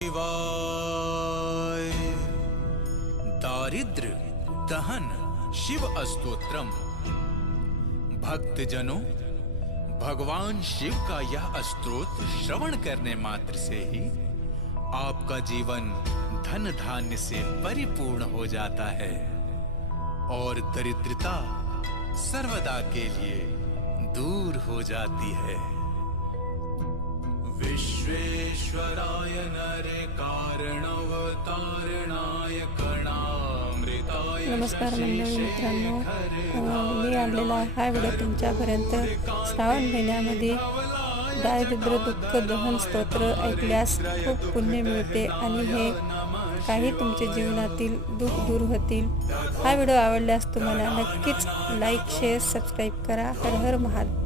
शिवाय। दारिद्र्य दहन शिव स्तोत्रम। भक्तजनों, भगवान शिव का यह स्तोत्र श्रवण करने मात्र से ही आपका जीवन धन धान्य से परिपूर्ण हो जाता है और दरिद्रता सर्वदा के लिए दूर हो जाती है। विश्वेश्वराय नर कारणवतारणाय कणामृताय। नमस्कार मंडळी मित्रांनो, मी आणलेला हा व्हिडिओ तुमच्यापर्यंत श्रावण महिन्यामध्ये दारिद्र्य दुःख दहन स्तोत्र ऐकल्यास खूप पुण्य मिळते आणि हे काही तुमच्या जीवनातील दुःख दूर होतील। हा व्हिडिओ आवडल्यास तुम्हाला नक्कीच लाईक शेअर सबस्क्राईब करा। हर हर महादेव।